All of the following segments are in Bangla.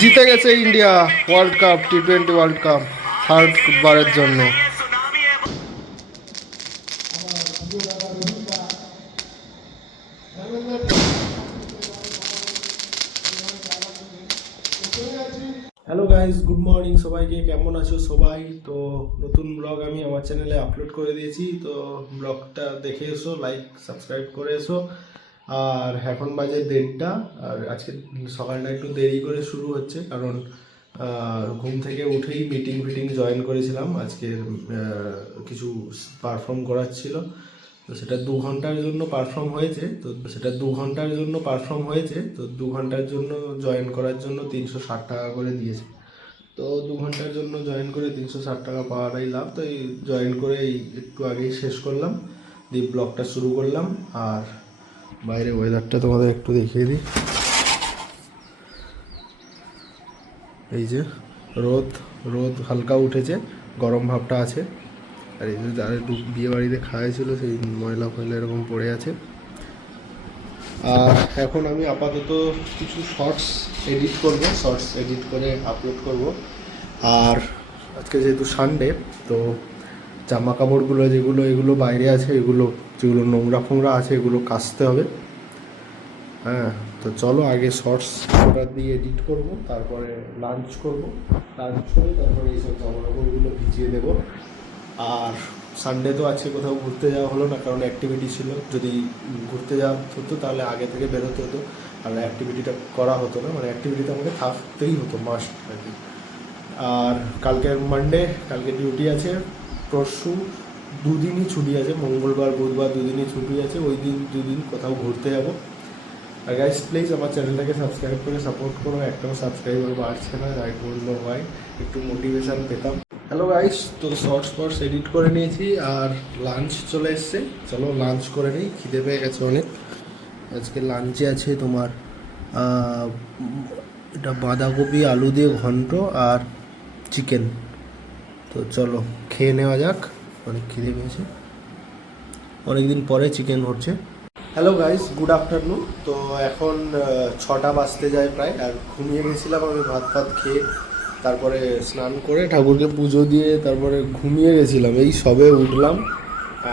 জিতে গেছে India world cup, T20 world cup third বারের জন্য। হ্যালো গাইস, গুড মর্নিং সবাইকে। কেমন আছো সবাই? তো নতুন ব্লগ আমি আমার চ্যানেলে আপলোড করে দিয়েছি, তো ব্লগটা দেখে এসো, লাইক সাবস্ক্রাইব করে এসো। আর এখন বাজে 1:30, আর আজকে সকালটা একটু দেরি করে শুরু হচ্ছে, কারণ ঘুম থেকে উঠেই মিটিং জয়েন করেছিলাম। আজকে কিছু পারফর্ম করার ছিল, তো সেটা 2 ঘন্টার জন্য পারফর্ম হয়েছে। তো 2 ঘন্টার জন্য জয়েন করার জন্য 360 টাকা করে দিয়েছে। তো 2 ঘন্টার জন্য জয়েন করে 360 টাকা পাওয়াটাই লাভ। তো এই জয়েন করে একটু আগেই শেষ করলাম, দিয়ে ব্লগটা শুরু করলাম। আর বাইরে ওয়েদারটা তোমাদের একটু দেখিয়ে দিই। এই যে রোদ রোদ হালকা উঠেছে, গরম ভাবটা আছে। আর এই যে যারা একটু বিয়ে বাড়িতে খাওয়াইছিল সেই ময়লা ফয়লা এরকম পড়ে আছে। আর এখন আমি আপাতত কিছু শর্টস এডিট করে আপলোড করব। আর আজকে যেহেতু সানডে, তো জামা কাপড়গুলো এগুলো বাইরে আছে, যেগুলো নোংরা ফোংরা আছে এগুলো কাচতে হবে। হ্যাঁ, তো চলো আগে শর্টস দিয়ে এডিট করব, তারপরে লাঞ্চ করব। লাঞ্চ করে তারপরে এইসব জামা কাপড়গুলো ভিজিয়ে দেবো। আর সানডে তো আজকে কোথাও ঘুরতে যাওয়া হলো না, কারণ অ্যাক্টিভিটি ছিল। যদি ঘুরতে যাওয়া হতো তাহলে আগে থেকে বেরোতে হতো, আর অ্যাক্টিভিটিটা করা হতো না। মানে অ্যাক্টিভিটিতে আমাকে থাকতেই হতো, মাস্ট আর কি। আর কালকে মানডে, কালকে ডিউটি আছে। পরশু 2 দিনই ছুটি আছে, মঙ্গলবার বুধবার 2 দিনই ছুটি আছে। ওই দিন 2 দিন কোথাও ঘুরতে যাবো। আর গাইস, প্লিজ আমার চ্যানেলটাকে সাবস্ক্রাইব করে সাপোর্ট করো। একটাও সাবস্ক্রাইবার বাড়ছে না, যাই বললো ভাই, একটু মোটিভেশান পেতাম। হ্যালো গাইস, তো শর্টস এডিট করে নিয়েছি, আর লাঞ্চ চলে এসছে। চলো লাঞ্চ করে নিই, খিদে পেয়ে গেছে অনেক। আজকে লাঞ্চে আছে তোমার এটা বাঁধাকপি আলু দিয়ে ঘন্ট আর চিকেন। তো চলো খেয়ে নেওয়া যাক, অনেক খিদে পেয়েছে, অনেকদিন পরে চিকেন হচ্ছে। Hello guys, good afternoon. তো এখন 6টা বাজতে যায় প্রায়। আর ঘুমিয়ে গেছিলাম আমি ভাত খেয়ে, তারপরে স্নান করে ঠাকুরকে পুজো দিয়ে তারপরে ঘুমিয়ে গেছিলাম। এই সবে উঠলাম,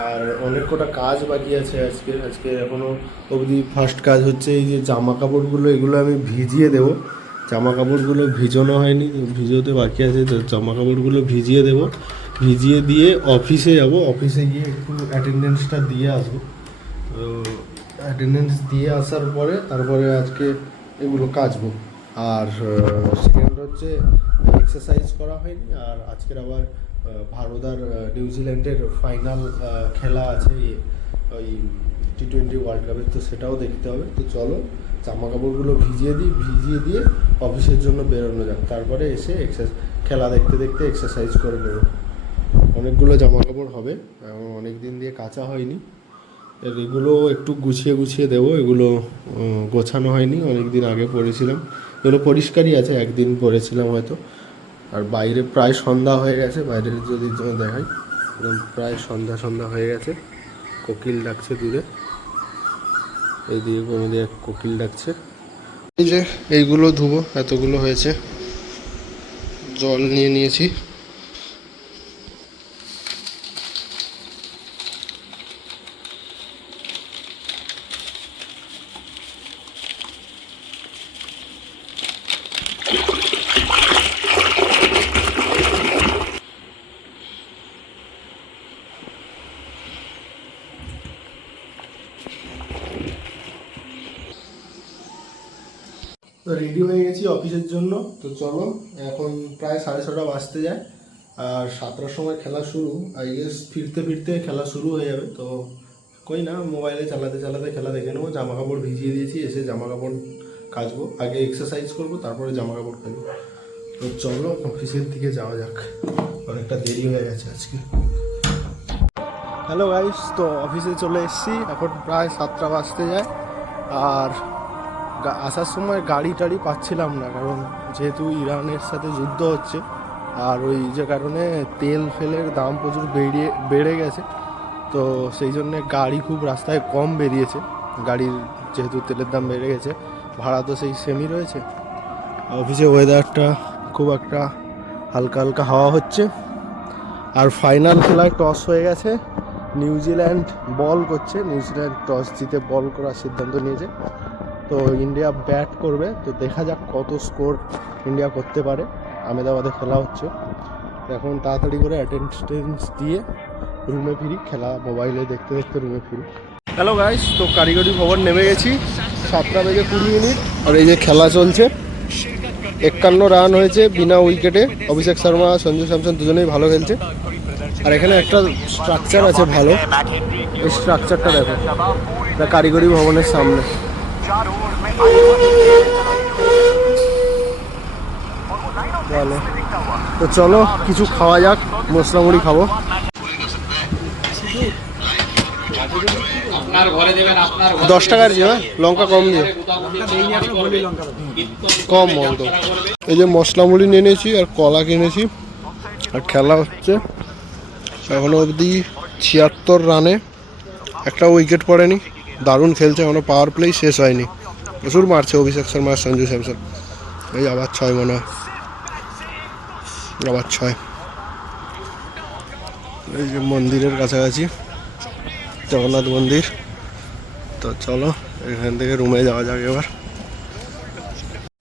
আর অনেক কটা কাজ বাকি আছে আজকে এখনও অবধি। ফার্স্ট কাজ হচ্ছে এই যে জামা কাপড়গুলো, এগুলো আমি ভিজিয়ে দেবো। জামা কাপড়গুলো ভিজানো হয়নি, ভিজোতে বাকি আছে, তো জামা কাপড়গুলো ভিজিয়ে দেবো। ভিজিয়ে দিয়ে অফিসে যাব, অফিসে গিয়ে একটু অ্যাটেন্ডেন্সটা দিয়ে আসবো। তো অ্যাটেন্ডেন্স দিয়ে আসার পরে তারপরে আজকে এগুলো কাচবো। আর সেকেন্ড হচ্ছে এক্সারসাইজ করা হয়নি। আর আজকের আবার ভারত আর নিউজিল্যান্ডের ফাইনাল খেলা আছে ওই টি20 ওয়ার্ল্ড কাপের, তো সেটাও দেখতে হবে। তো চলো জামা কাপড়গুলো ভিজিয়ে দিয়ে অফিসের জন্য বেরোনো যাক। তারপরে এসে খেলা দেখতে এক্সারসাইজ করে নেব। অনেকগুলো জামা কাপড় হবে, অনেক দিন দিয়ে কাচা হয়নি। এগুলো একটু গুছিয়ে দেবো। এগুলো গোছানো হয়নি, অনেক দিন আগে পরেছিলাম। এগুলো পরিষ্কারই আছে, একদিন পরেছিলাম হয়তো। আর বাইরে প্রায় সন্ধ্যা হয়ে গেছে, বাইরে যদি দেখাই একদম প্রায় সন্ধ্যা হয়ে গেছে। কোকিল ডাকছে দূরে, এইদিকে কোনো দিকে কোকিল ডাকছে। এই যে এইগুলো ধুবো, এতগুলো হয়েছে। জল নিয়ে নিয়েছি। তো রেডি হয়ে গেছি অফিসের জন্য। তো চলো, এখন প্রায় 6:30 বাজতে যায়, আর 7টার সময় খেলা শুরু। আই গেস ফিরতে খেলা শুরু হয়ে যাবে। তো কই না, মোবাইলে চালাতে খেলা দেখে নেবো। জামা কাপড় ভিজিয়ে দিয়েছি, এসে জামা কাপড় কাচবো। আগে এক্সারসাইজ করবো, তারপরে জামা কাপড় কাচবো। তো চলো অফিসের দিকে যাওয়া যাক, অনেকটা দেরি হয়ে গেছে আজকে। হ্যালো গাইস, তো অফিসে চলে এসেছি, এখন প্রায় 7টা বাজতে যায়। আর আসার সময় গাড়ি টাড়ি পাচ্ছিলাম না, কারণ যেহেতু ইরানের সাথে যুদ্ধ হচ্ছে, আর ওই যে কারণে তেল ফেলের দাম প্রচুর বেড়ে গেছে। তো সেই জন্যে গাড়ি খুব রাস্তায় কম বেরিয়েছে। গাড়ির যেহেতু তেলের দাম বেড়ে গেছে, ভাড়া তো সেই সেমই রয়েছে। অফিসে ওয়েদারটা খুব একটা হালকা হালকা হাওয়া হচ্ছে। আর ফাইনাল খেলায় টস হয়ে গেছে, নিউজিল্যান্ড বল করছে, নিউজিল্যান্ড টস জিতে বল করার সিদ্ধান্ত নিয়েছে। তো ইন্ডিয়া ব্যাট করবে, তো দেখা যাক কত স্কোর ইন্ডিয়া করতে পারে। আহমেদাবাদে খেলা হচ্ছে, এখন তাড়াতাড়ি করে অ্যাটেন্ডেন্স দিয়ে রুমে ফিরি, খেলা মোবাইলে দেখতে দেখতে রুমে ফিরি। হ্যালো গাইস, তো কারিগরি ভবন নেমে গেছি, 7:20 আর এই যে খেলা চলছে। 51 রান হয়েছে বিনা উইকেটে। অভিষেক শর্মা, সঞ্জু স্যামসন দুজনেই ভালো খেলছে। আর এখানে একটা স্ট্রাকচার আছে ভালো, এই স্ট্রাকচারটা দেখো, এটা কারিগরি ভবনের সামনে। ভালো, তো চলো কিছু খাওয়া যাক, মশলা মুড়ি খাবো। আপনার ঘরে দেবেন, আপনার 10 টাকার দিও, লঙ্কা কম দিও, কম মতো। এই যে মশলা মুড়ি নিয়ে নিয়েছি আর কলা কিনেছি। আর খেলা হচ্ছে এখনো অবধি 76 রানে, একটা উইকেট পড়েনি, দারুণ খেলছে, এখনো পাওয়ার প্লেই শেষ হয়নি, প্রচুর মারছে অভিষেক শর্মা আর সঞ্জু স্যামসন। এই আবার 6 মনে হয়, আবার 6। এই যে মন্দিরের কাছাকাছি, জগন্নাথ মন্দির। তো চলো এখান থেকে রুমে যাওয়া যাক এবার।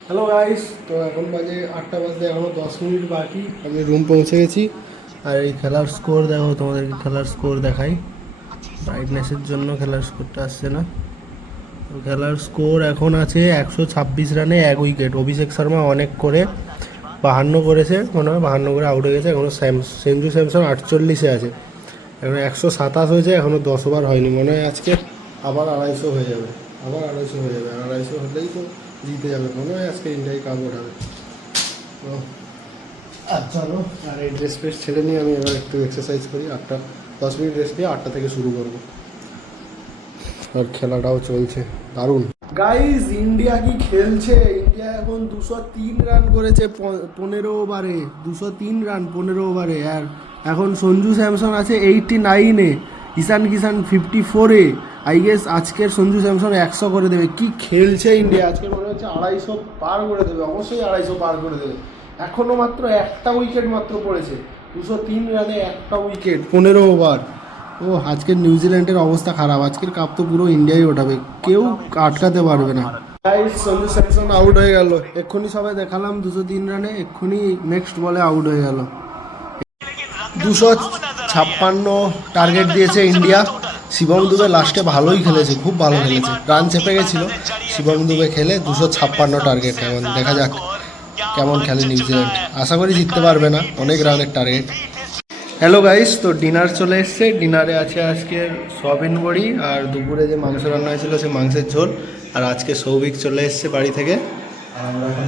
হ্যালো গাইস, তো এখন বাজে 8টা বাজতে এখনো 10 মিনিট বাকি, আমি রুম পৌঁছে গেছি। আর এই খেলার স্কোর দেখো, তোমাদেরকে খেলার স্কোর দেখাই। ব্রাইটনেসের জন্য খেলার স্কোরটা আসছে না। তো খেলার স্কোর এখন আছে 126 রানে 1 উইকেট। অভিষেক শর্মা অনেক করে 52 করেছে, মনে হয় 52 করে আউট হয়ে গেছে। এখনও সঞ্জু স্যামসন 48-এ আছে, এখন 127 হয়েছে, এখনও 10 ওভার হয়নি। মনে হয় আজকে আবার 250 হয়ে যাবে, আবার 250 হয়ে যাবে। 250 হলেই তো জিতে যাবে, মনে হয় আজকে ইন্ডিয়ায় কাপ ওঠাবে। তো চলো, আর এই ড্রেস ফ্রেস ছেড়ে নিয়ে আমি এবার একটু এক্সারসাইজ করি। 10 মিনিট রেস্ট দিয়ে 8টা থেকে শুরু করবো। আর খেলাটাও চলছে দারুণ। গাইজ, ইন্ডিয়া কি খেলছে! ইন্ডিয়া এখন 203 রান করেছে 15 ওভারে, 203 রান 15 ওভারে। আর এখন সঞ্জু স্যামসন আছে 89-এ, ঈশান কিষান 54-এ। আই গেস আজকের সঞ্জু স্যামসন 100 করে দেবে। কি খেলছে ইন্ডিয়া! আজকে মনে হচ্ছে 250 পার করে দেবে, অবশ্যই 250 পার করে দেবে। এখনও মাত্র একটা উইকেট মাত্র পড়েছে, 203 রানে একটা উইকেট, 15 ওভার। ও আজকের নিউজিল্যান্ডের অবস্থা খারাপ, আজকের কাপ তো পুরো ইন্ডিয়াই ওঠাবে, কেউ আটকাতে পারবে না। সঞ্জু স্যামসন আউট হয়ে গেল, এক্ষুনি সবাই দেখালাম 203 রানে, এক্ষুনি নেক্সট বলে আউট হয়ে গেল। 256 টার্গেট দিয়েছে ইন্ডিয়া। শিবম দুবে লাস্টে ভালোই খেলেছে, খুব ভালো খেলেছে, রান চেপে গেছিলো। শিবম দুবে খেলে 256 টার্গেট। এখন দেখা যাক কেমন খেলে নিউজিল্যান্ড, আশা করি জিততে পারবে না, অনেক রানের টার্গেট। হ্যালো গাইস, তো ডিনার চলে এসছে। ডিনারে আছে আজকের সয়াবিন বড়ি, আর দুপুরে যে মাংস রান্না হয়েছিল সে মাংসের ঝোল। আর আজকে সৌভিক চলে এসছে বাড়ি থেকে, আমরা এখন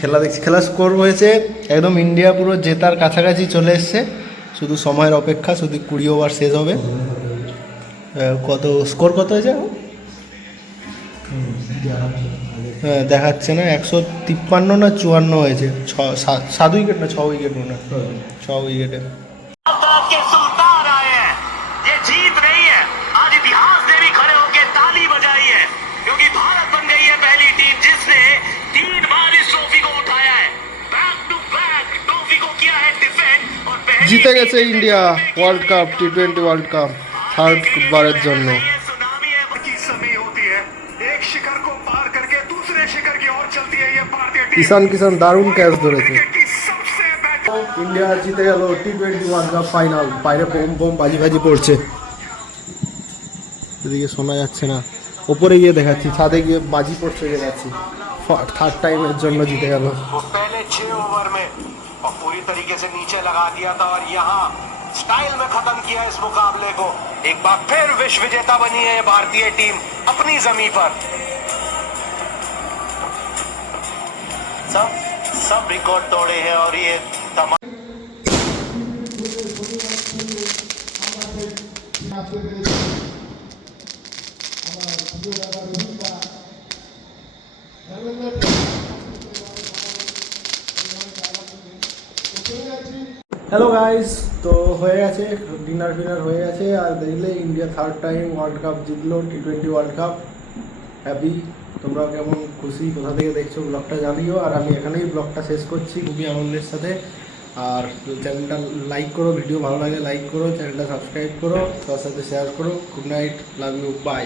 খেলা দেখছি। খেলার স্কোর হয়েছে একদম, ইন্ডিয়া পুরো জেতার কাছাকাছি চলে এসছে, শুধু সময়ের অপেক্ষা, শুধু 20 ওভার শেষ হবে। কত স্কোর কত হয়েছে এখন? হ্যাঁ দেখাচ্ছে না, 153 না 54 হয়েছে। 7 উইকেট না 6 উইকেট, মনে হয় 6 উইকেটে। के सुल्तान आए हैं, ये जीत नहीं है, आज इतिहास ने भी खड़े होकर ताली बजाई है, क्योंकि भारत बन गई है पहली टीम जिसने 3 बार इस ट्रॉफी को उठाया है, बैक टू बैक ट्रॉफी को किया है डिफेंड। और জিতে গেছে India world cup, T20 world cup 3rd বারের জন্য। सुनामी है की समय होती है, एक शिखर को पार करके दूसरे शिखर की ओर चलती है ये भारतीय टीम। ঈশান কিষান দারুণ ক্যাচ ধরেছে। की सबसे बेहतर ইন্ডিয়া জিতে গেল টি20 ওয়ার্ল্ড কাপ ফাইনাল। বাইরে বোম বোম বাজি বাজি পড়ছে, এদিকে শোনা যাচ্ছে না, ওপরে গিয়ে দেখাচ্ছি, ছাদে গিয়ে বাজি পড়ছে দেখাচ্ছি। 3rd টাইমের জন্য জিতে গেল। वो पहले 6 ओवर में और पूरी तरीके से नीचे लगा दिया था, और यहाँ स्टाइल में खत्म किया इस मुकाबले को। एक बार फिर विश्व विजेता बनी है भारतीय टीम अपनी जमीन पर। सब रिकॉर्ड तोड़े हैं, और ये तमाम হ্যালো গাইস, তো হয়ে গেছে ডিনার ফিনার হয়ে গেছে। আর দেখলে India 3rd time world cup জিতলো, টি20 ওয়ার্ল্ড কাপ। হ্যাপি তোমরা কেমন খুশি, কোথা থেকে দেখছো ব্লগটা জানিও। আর আমি এখানেই ব্লগটা শেষ করছি খুবই আনন্দের সাথে। আর চ্যানেলটা লাইক করো, ভিডিও ভালো লাগে লাইক করো, চ্যানেলটা সাবস্ক্রাইব করো, তার সাথে শেয়ার করো। Good night, love you, by.